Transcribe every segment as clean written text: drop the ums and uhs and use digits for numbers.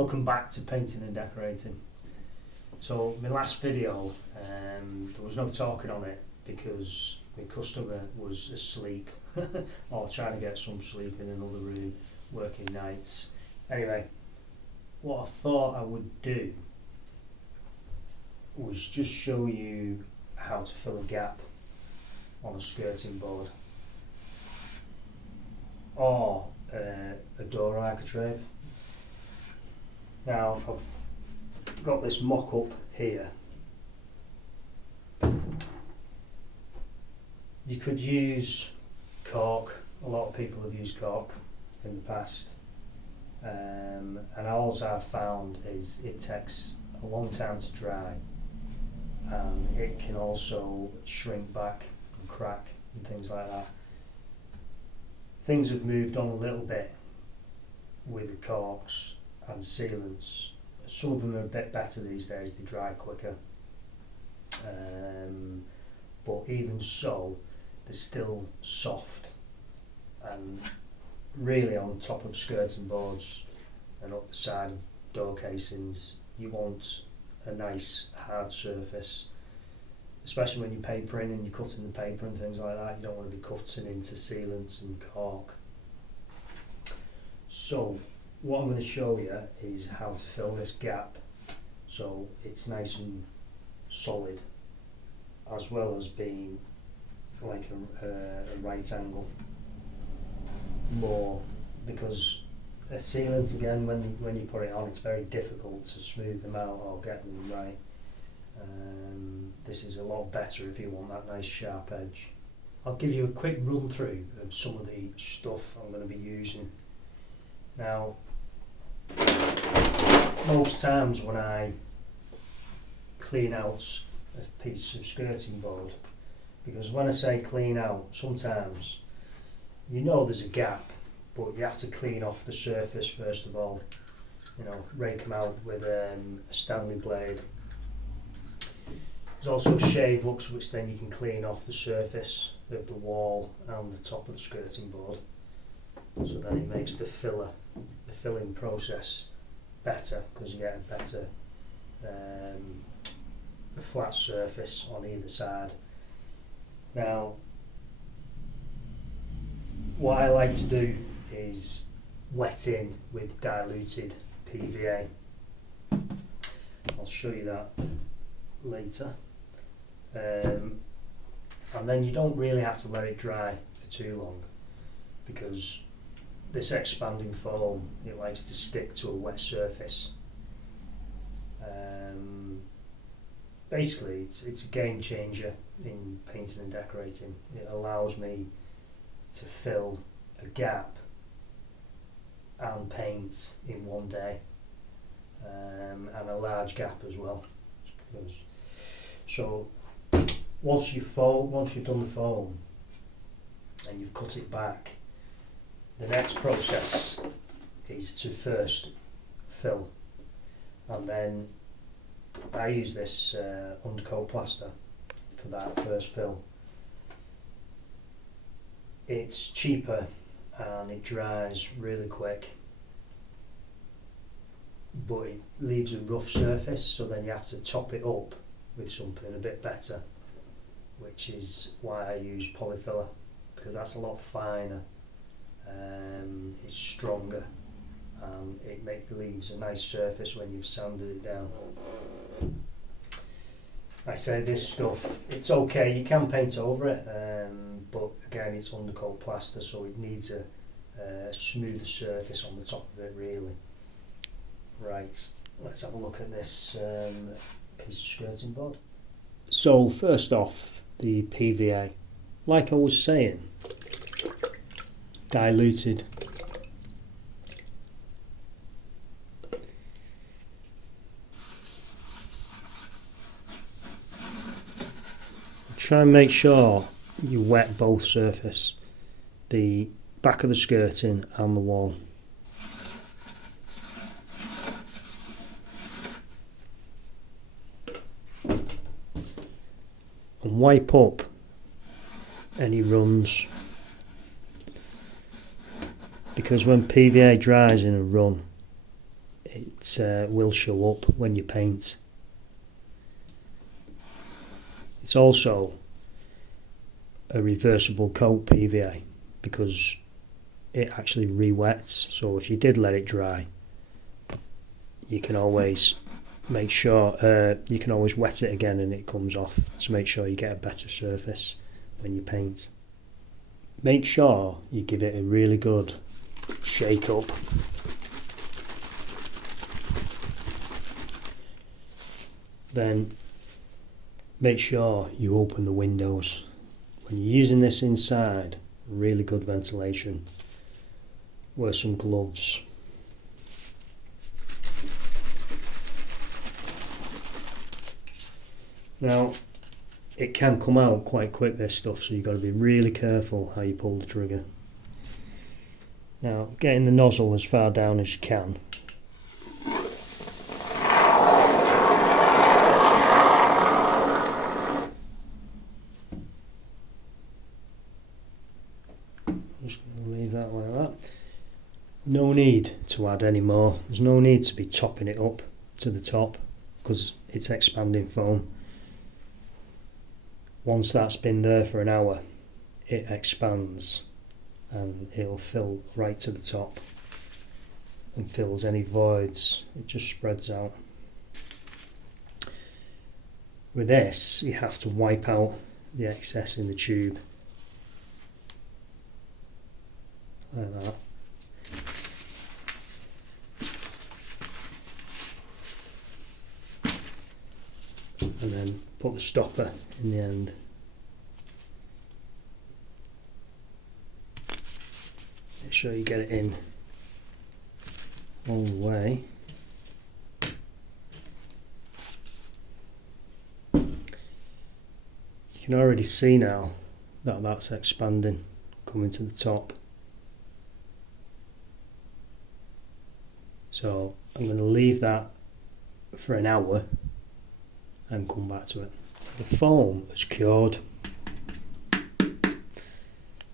Welcome back to Painting and Decorating. So my last video, there was no talking on it because my customer was asleep or trying to get some sleep in another room, working nights. Anyway, what I thought I would do was just show you how to fill a gap on a skirting board or a door architrave. Now I've got this mock-up here. You could use cork. A lot of people have used cork in the past, and all I've found is it takes a long time to dry, and it can also shrink back and crack and things like that. Things have moved on a little bit with the corks and sealants. Some of them are a bit better these days, they dry quicker, but even so they're still soft, and really on top of skirting boards and up the side of door casings you want a nice hard surface, especially when you're papering and you're cutting the paper and things like that. You don't want to be cutting into sealants and cork. So what I'm going to show you is how to fill this gap so it's nice and solid, as well as being like a right angle more, because a sealant, again, when you put it on, it's very difficult to smooth them out or get them right. This is a lot better if you want that nice sharp edge. I'll give you a quick run through of some of the stuff I'm going to be using. Now, most times when I clean out a piece of skirting board, because when I say clean out, sometimes you know there's a gap, but you have to clean off the surface first of all. You know, rake them out with a Stanley blade. There's also shave hooks, which then you can clean off the surface of the wall and the top of the skirting board, so then it makes the filling process better, because you get a better flat surface on either side. Now, what I like to do is wet in with diluted PVA. I'll show you that later. And then you don't really have to let it dry for too long, because this expanding foam, it likes to stick to a wet surface. Basically it's a game changer in painting and decorating. It allows me to fill a gap and paint in one day, and a large gap as well. So once you've done the foam and you've cut it back, the next process is to first fill, and then I use this undercoat plaster for that first fill. It's cheaper and it dries really quick, but it leaves a rough surface, so then you have to top it up with something a bit better, which is why I use polyfiller, because that's a lot finer, it's stronger, and it leaves a nice surface when you've sanded it down. I say this stuff, it's okay, you can paint over it, but again it's undercoat plaster, so it needs a smooth surface on the top of it really. Right, let's have a look at this piece of skirting board. So first off, the PVA, like I was saying, diluted. Try and make sure you wet both surface, the back of the skirting and the wall. And wipe up any runs, because when PVA dries in a run, it will show up when you paint. It's also a reversible coat PVA because it actually re-wets, so if you did let it dry, you can always make sure you can always wet it again and it comes off to make sure you get a better surface when you paint. Make sure you give it a really good shake up. Then make sure you open the windows. When you're using this inside, really good ventilation. Wear some gloves. Now, it can come out quite quick, this stuff, so you've got to be really careful how you pull the trigger. Now, getting the nozzle as far down as you can. Just going to leave that like that. No need to add any more. There's no need to be topping it up to the top because it's expanding foam. Once that's been there for an hour, it expands and it'll fill right to the top and fills any voids. It just spreads out. With this, you have to wipe out the excess in the tube like that. And then put the stopper in the end. Make sure you get it in all the way. You can already see now that that's expanding, coming to the top. So I'm going to leave that for an hour and come back to it. The foam has cured.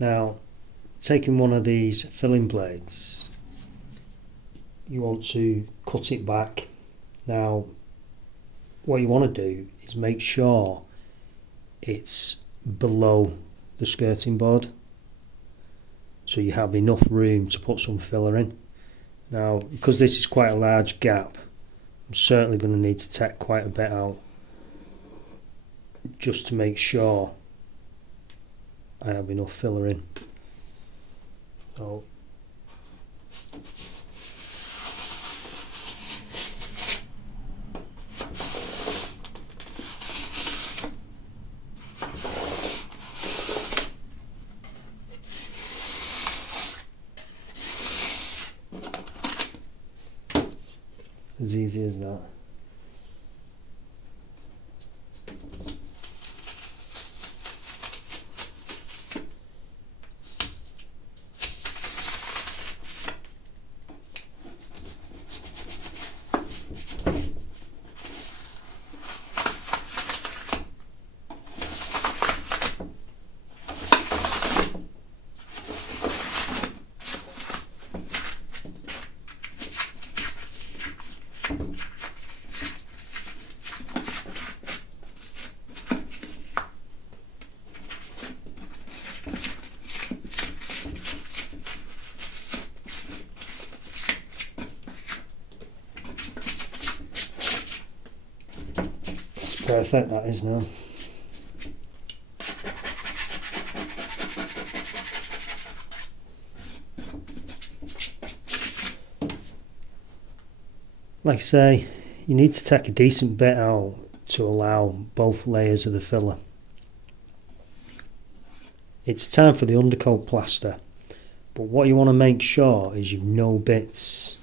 Now, taking one of these filling blades, you want to cut it back. Now, what you want to do is make sure it's below the skirting board, so you have enough room to put some filler in. Now, because this is quite a large gap, I'm certainly going to need to take quite a bit out just to make sure I have enough filler in. So as easy as that. Perfect, that is now. Like I say, you need to take a decent bit out to allow both layers of the filler. It's time for the undercoat plaster, but what you want to make sure is you've no bits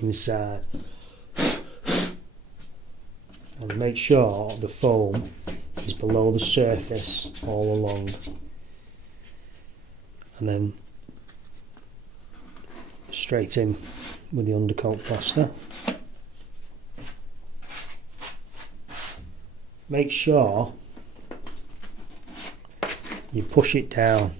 inside. And make sure the foam is below the surface all along, and then straight in with the undercoat plaster. Make sure you push it down.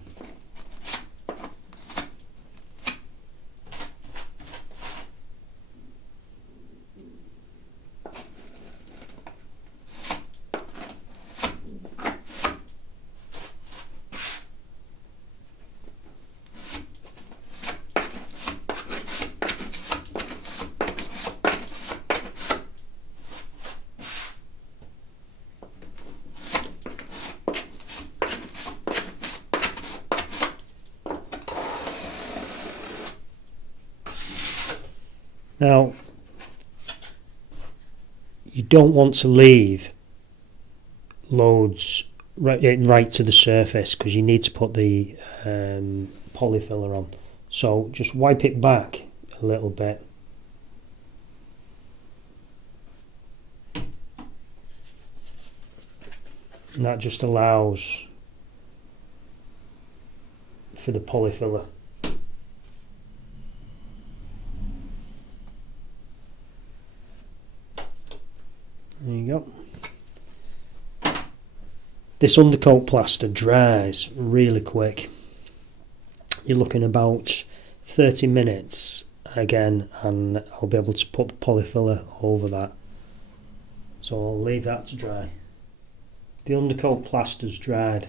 Now, you don't want to leave loads right to the surface, because you need to put the polyfiller on. So just wipe it back a little bit. And that just allows for the polyfiller. There you go. This undercoat plaster dries really quick. You're looking about 30 minutes again, and I'll be able to put the polyfiller over that. So I'll leave that to dry. The undercoat plaster's dried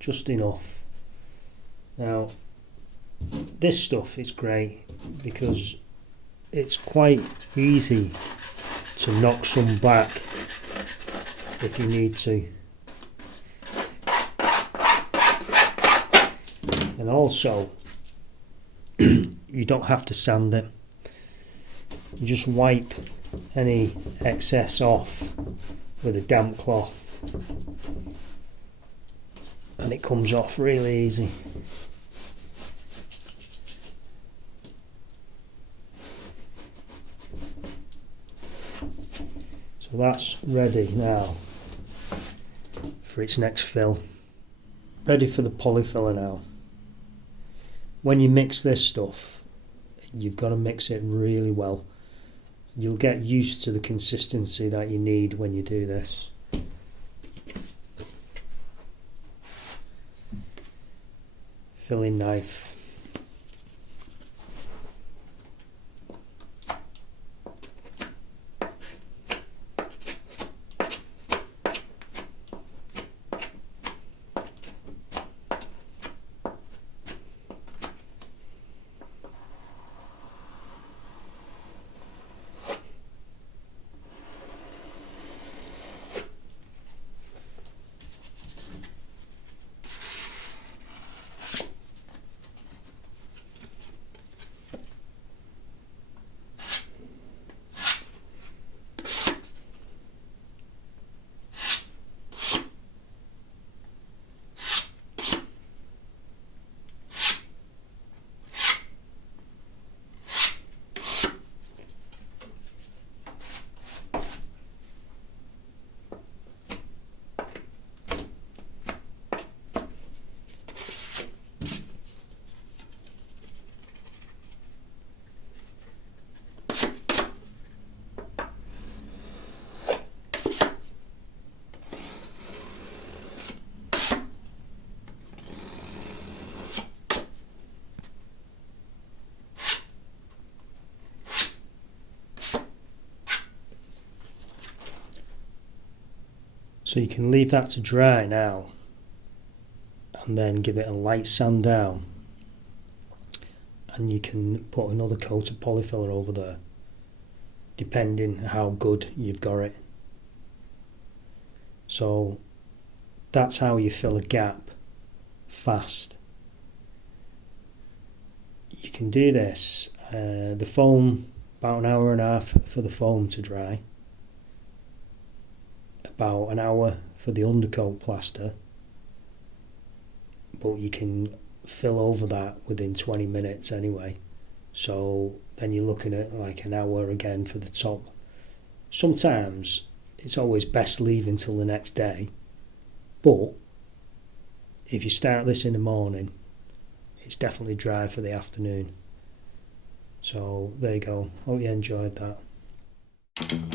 just enough. Now, this stuff is great because it's quite easy to knock some back if you need to. And also, you don't have to sand it. You just wipe any excess off with a damp cloth, and it comes off really easy. So that's ready now for its next fill. Ready for the polyfiller now. When you mix this stuff, you've got to mix it really well. You'll get used to the consistency that you need when you do this. Filling knife. So you can leave that to dry now and then give it a light sand down, and you can put another coat of polyfiller over there depending how good you've got it. So that's how you fill a gap fast. You can do this, the foam, about an hour and a half for the foam to dry, about an hour for the undercoat plaster, but you can fill over that within 20 minutes anyway. So then you're looking at like an hour again for the top. Sometimes it's always best leaving till the next day, but if you start this in the morning, it's definitely dry for the afternoon. So there you go. Hope you enjoyed that.